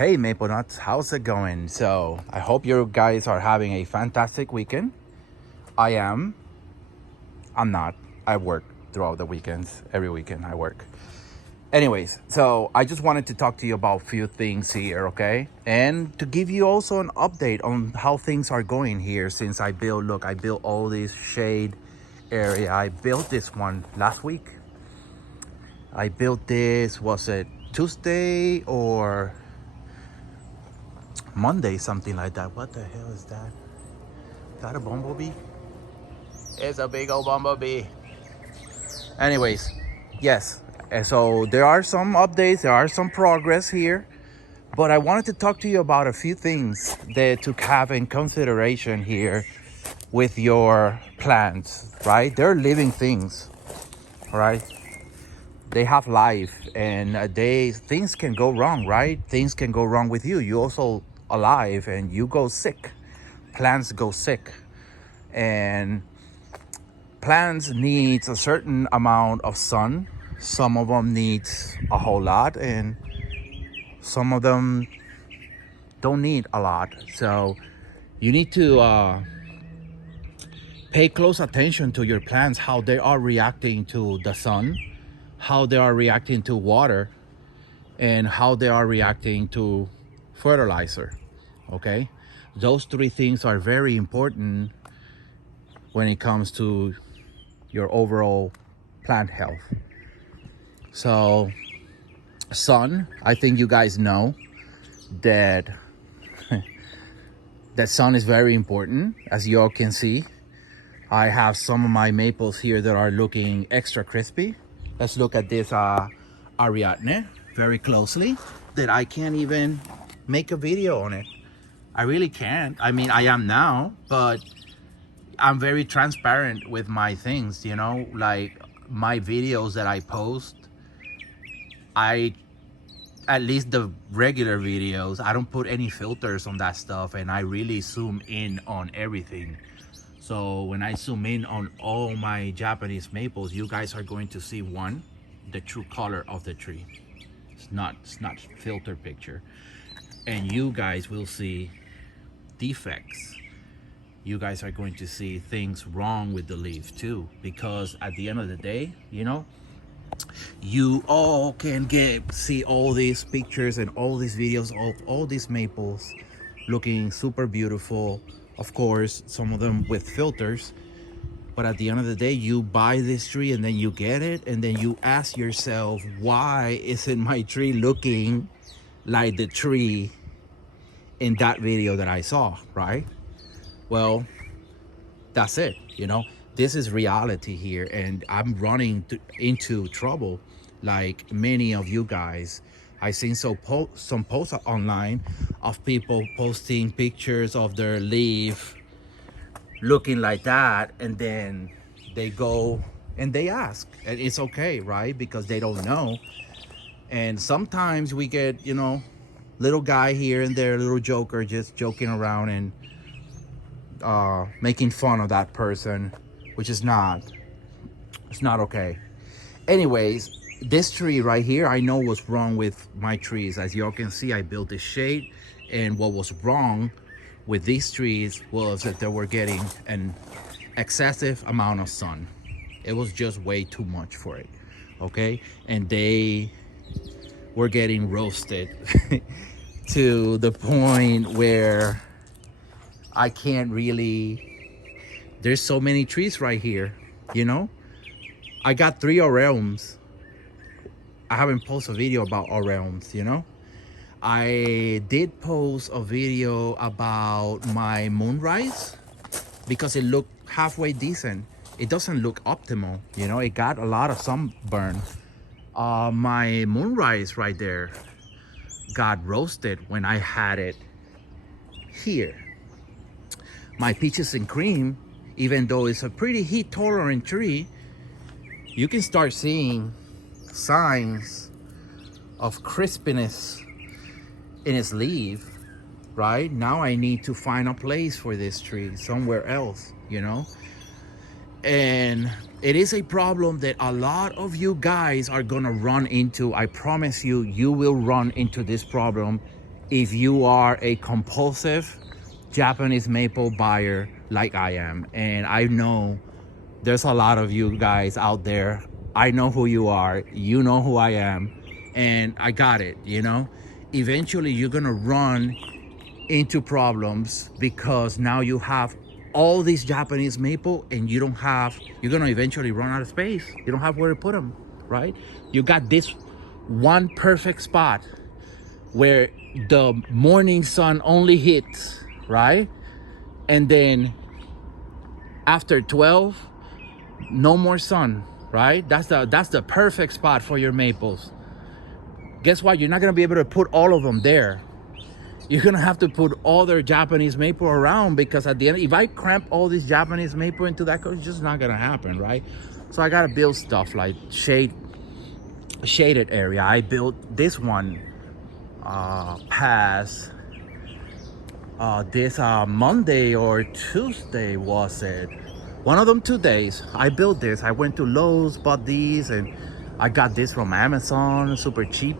Hey Maple Nuts, how's it going? So I hope you guys are having a fantastic weekend. I am. I'm not. I work throughout the weekends. Every weekend I work. Anyways, so I just wanted to talk to you about a few things here, okay? And to give you also an update on how things are going here since I built all this shade area. I built this one last week. I built this, was it Tuesday or Monday, something like that. What the hell is that? Is that a bumblebee? It's a big old bumblebee. Anyways, yes. So there are some updates, there are some progress here, but I wanted to talk to you about a few things that to have in consideration here with your plants, right? They're living things, right? They have life, and things can go wrong, right? Things can go wrong with you. You also alive, and you go sick. Plants go sick, and plants needs a certain amount of sun. Some of them needs a whole lot, and some of them don't need a lot. So you need to pay close attention to your plants, how they are reacting to the sun, how they are reacting to water, and how they are reacting to fertilizer. Okay, those three things are very important when it comes to your overall plant health. So sun, I think you guys know that that sun is very important. As you all can see, I have some of my maples here that are looking extra crispy. Let's look at this Ariadne very closely, that I can't even make a video on it. I really can't. I mean, I am now, but I'm very transparent with my things, you know, like my videos that I post. At least the regular videos, I don't put any filters on that stuff, and I really zoom in on everything. So when I zoom in on all my Japanese maples, you guys are going to see one, the true color of the tree. It's not filter picture. And you guys will see defects. You guys are going to see things wrong with the leaf too, because at the end of the day, you know, you all can see all these pictures and all these videos of all these maples looking super beautiful. Of course, some of them with filters, but at the end of the day, you buy this tree and then you get it, and then you ask yourself, why isn't my tree looking like the tree in that video that I saw, right? Well, that's it, you know. This is reality here, and I'm running into trouble like many of you guys. I seen some posts online of people posting pictures of their leaf looking like that, and then they go and they ask, and it's okay, right? Because they don't know. And sometimes we get, you know, little guy here and there, little joker just joking around and making fun of that person, which is it's not okay. Anyways, this tree right here, I know what's wrong with my trees. As y'all can see, I built this shade, and what was wrong with these trees was that they were getting an excessive amount of sun. It was just way too much for it, okay? And they were getting roasted to the point where I can't really, there's so many trees right here, you know? I got 3 aureums. I haven't posted a video about aureums, you know? I did post a video about my moonrise because it looked halfway decent. It doesn't look optimal, you know? It got a lot of sunburn. My moonrise right there got roasted when I had it here. My peaches and cream, even though it's a pretty heat tolerant tree, you can start seeing signs of crispiness in its leaf, right? Now I need to find a place for this tree somewhere else, you know? And it is a problem that a lot of you guys are gonna run into. I promise you, you will run into this problem if you are a compulsive Japanese maple buyer like I am. And I know there's a lot of you guys out there. I know who you are. You know who I am. And I got it, you know? Eventually, you're going to run into problems because now you have all these Japanese maple and you're going to eventually run out of space. You don't have where to put them, right? You got this one perfect spot where the morning sun only hits, right? And then after 12, no more sun, right? That's the perfect spot for your maples. Guess what? You're not gonna be able to put all of them there. You're gonna have to put all their Japanese maple around, because at the end, if I cramp all these Japanese maple into that coat, it's just not gonna happen, right? So I gotta build stuff like shaded area. I built this one past this Monday or Tuesday, was it? One of them 2 days. I built this. I went to Lowe's, bought these, and I got this from Amazon, super cheap.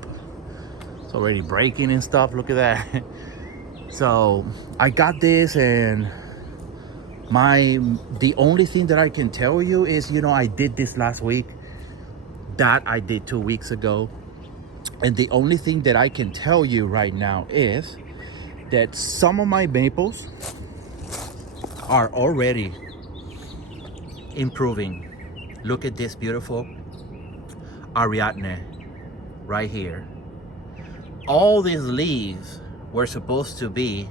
It's already breaking and stuff. Look at that. So I got this, and the only thing that I can tell you is, you know, I did this last week. That I did 2 weeks ago. And the only thing that I can tell you right now is that some of my maples are already improving. Look at this beautiful Ariadne right here. All these leaves were supposed to be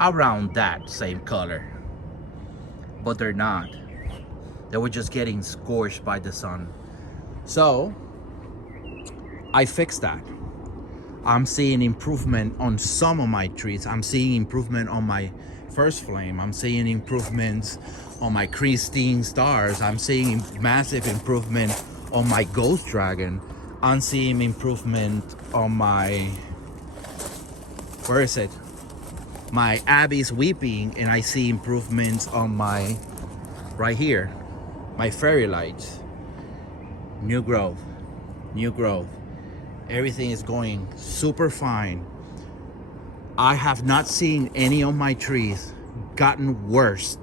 around that same color, but they're not. They were just getting scorched by the sun. So I fixed that. I'm seeing improvement on some of my trees. I'm seeing improvement on my first flame. I'm seeing improvements on my Christine stars. I'm seeing massive improvement on my ghost dragon. I'm seeing improvement on my, where is it? My Abby's weeping, and I see improvements on my, right here, my fairy lights. New growth, new growth. Everything is going super fine. I have not seen any of my trees gotten worse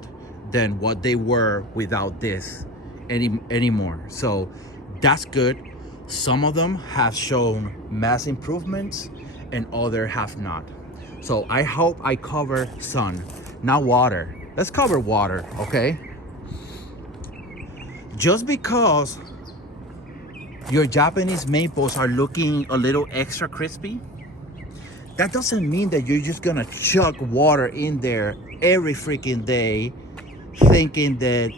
than what they were without this anymore. So that's good. Some of them have shown mass improvements and others have not. So I hope I cover sun, not water. Let's cover water, okay? Just because your Japanese maples are looking a little extra crispy, that doesn't mean that you're just gonna chuck water in there every freaking day thinking that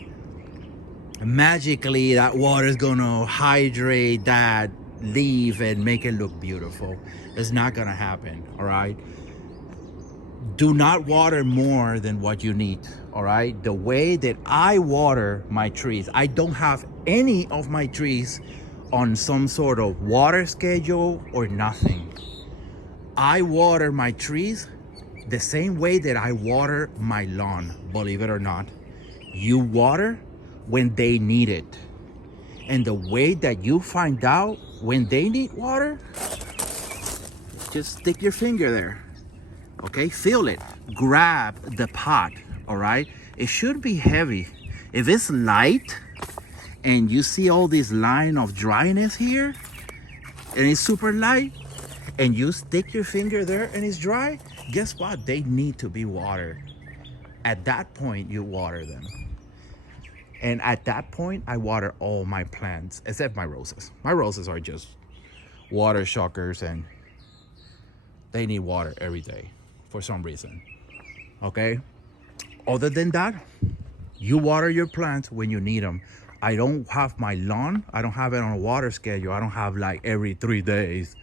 magically that water is gonna hydrate that leaf and make it look beautiful. It's not gonna happen, all right? Do not water more than what you need, all right? The way that I water my trees, I don't have any of my trees on some sort of water schedule or nothing. I water my trees the same way that I water my lawn, believe it or not. You water when they need it. And the way that you find out when they need water, just stick your finger there, okay? Feel it, grab the pot, all right? It should be heavy. If it's light and you see all this line of dryness here, and it's super light, and you stick your finger there and it's dry, guess what? They need to be watered. At that point, you water them. And at that point, I water all my plants, except my roses. My roses are just water shockers, and they need water every day for some reason, okay? Other than that, you water your plants when you need them. I don't have my lawn, I don't have it on a water schedule. I don't have like every 3 days,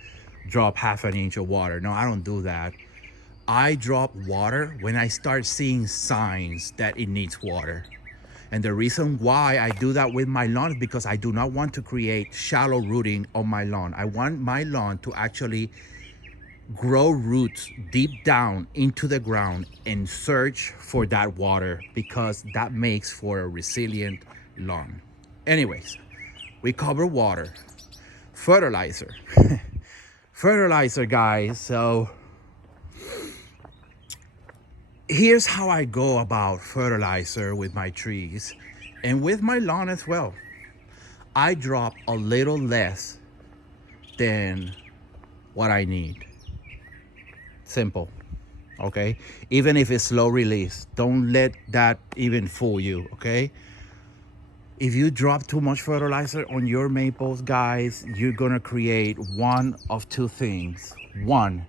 drop half an inch of water. No, I don't do that. I drop water when I start seeing signs that it needs water. And the reason why I do that with my lawn is because I do not want to create shallow rooting on my lawn. I want my lawn to actually grow roots deep down into the ground and search for that water, because that makes for a resilient lawn. Anyways, we cover water. Fertilizer. Fertilizer, guys. So Here's how I go about fertilizer with my trees and with my lawn as well. I drop a little less than what I need. Simple. Okay, even if it's slow release, don't let that even fool you. Okay, if you drop too much fertilizer on your maples, guys, you're gonna create one of two things. One,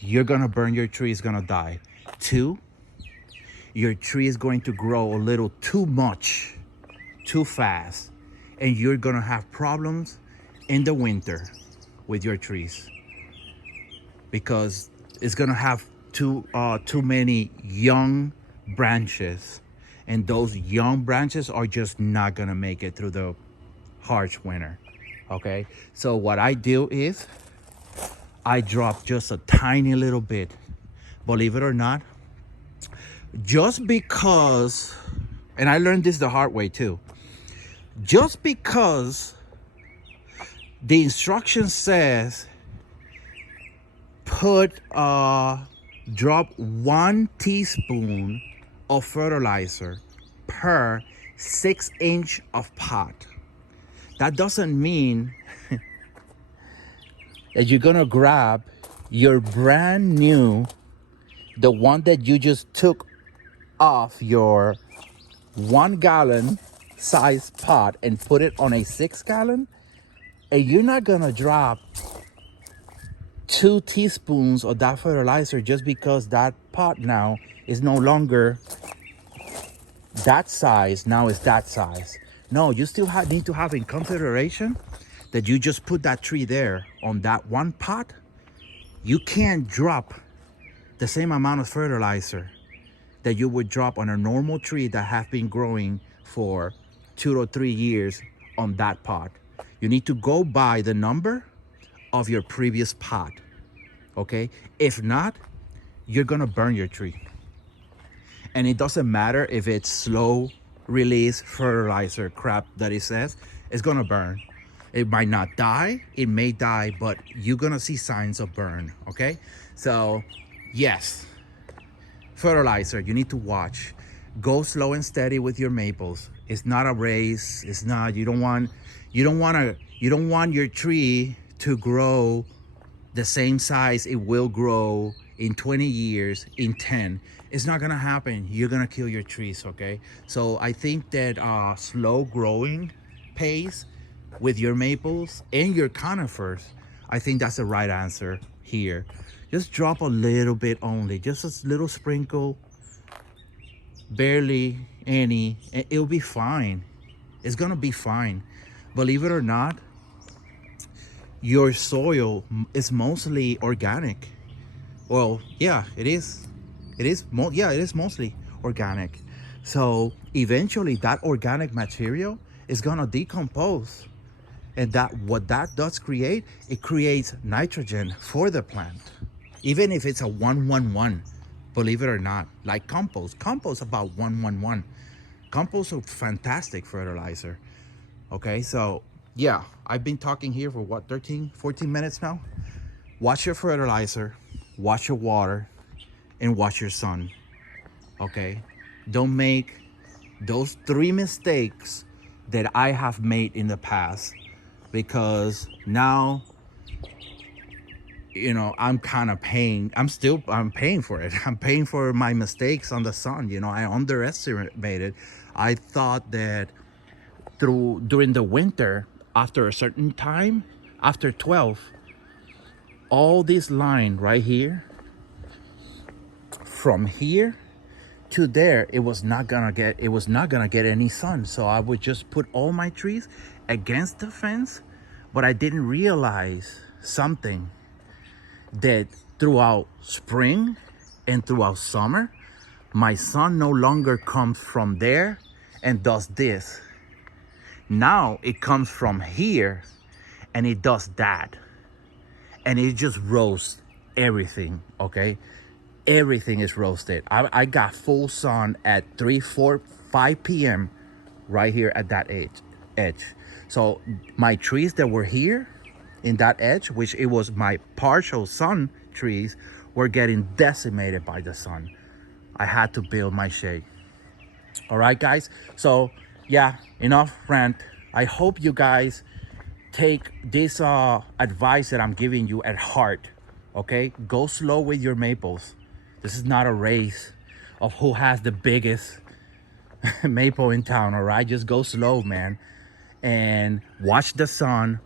you're gonna burn your tree, it's gonna die. Two, your tree is going to grow a little too much, too fast, and you're gonna have problems in the winter with your trees because it's gonna have too many young branches, and those young branches are just not gonna make it through the harsh winter. Okay, so what I do is I drop just a tiny little bit. Believe it or not, just because, and I learned this the hard way too, just because the instruction says drop 1 teaspoon of fertilizer per 6-inch of pot. That doesn't mean that you're gonna grab your brand new, the one that you just took off your 1 gallon size pot and put it on a 6-gallon, and you're not gonna drop 2 teaspoons of that fertilizer just because that pot now is no longer that size, now it's that size. No, you still need to have in consideration that you just put that tree there on that one pot. You can't drop the same amount of fertilizer that you would drop on a normal tree that have been growing for 2 or 3 years on that pot. You need to go by the number of your previous pot. Okay, if not, you're gonna burn your tree. And it doesn't matter if it's slow release fertilizer crap that it says, it's gonna burn. It might not die, it may die, but you're gonna see signs of burn. Okay, so yes, fertilizer, you need to watch. Go slow and steady with your maples. It's not a race. It's not, you don't want your tree to grow the same size it will grow in 20 years, in 10. It's not gonna happen. You're gonna kill your trees, okay? So I think that slow growing pace with your maples and your conifers, I think that's the right answer here. Just drop a little bit only, just a little sprinkle, barely any, and it'll be fine. It's gonna be fine. Believe it or not, your soil is mostly organic. Well, yeah, it is. It is mostly organic. So eventually that organic material is gonna decompose. And what that does create, it creates nitrogen for the plant. Even if it's a 1-1-1, believe it or not, like compost. Compost about 1-1-1. Compost is fantastic fertilizer. Okay, so yeah, I've been talking here for what, 13-14 minutes now. Watch your fertilizer, watch your water, and watch your sun. Okay, don't make those 3 mistakes that I have made in the past, because now, you know, I'm kind of paying. I'm paying for it. I'm paying for my mistakes on the sun. You know, I underestimated. I thought that during the winter, after a certain time, after 12, all this line right here, from here to there, it was not gonna get any sun. So I would just put all my trees against the fence. But I didn't realize something, that throughout spring and throughout summer, my sun no longer comes from there and does this. Now it comes from here and it does that, and it just roasts everything. Okay, everything is roasted. I got full sun at 3, 4, 5 p.m. right here at that edge. So my trees that were here in that edge, which it was my partial sun trees, were getting decimated by the sun. I had to build my shade. All right, guys. So yeah, enough rant. I hope you guys take this advice that I'm giving you at heart. Okay, go slow with your maples. This is not a race of who has the biggest maple in town. All right, just go slow, man, and watch the sun,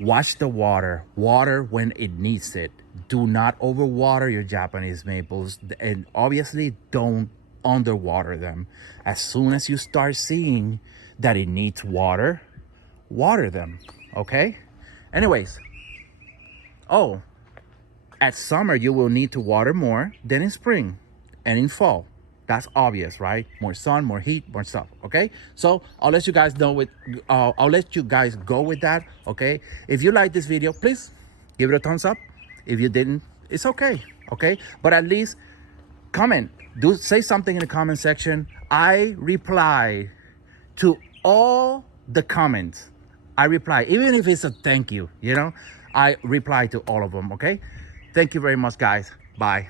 watch the water when it needs it. Do not overwater your Japanese maples, and obviously don't underwater them. As soon as you start seeing that it needs water, water them. Okay, anyways, oh, at summer you will need to water more than in spring and in fall. That's obvious, right? More sun, more heat, more stuff. Okay, so I'll let you guys know with I'll let you guys go with that. Okay, if you like this video, please give it a thumbs up. If you didn't, it's okay. Okay, but at least comment, say something in the comment section. I reply to all the comments. I reply, even if it's a thank you, I reply to all of them. Okay, thank you very much, guys. Bye.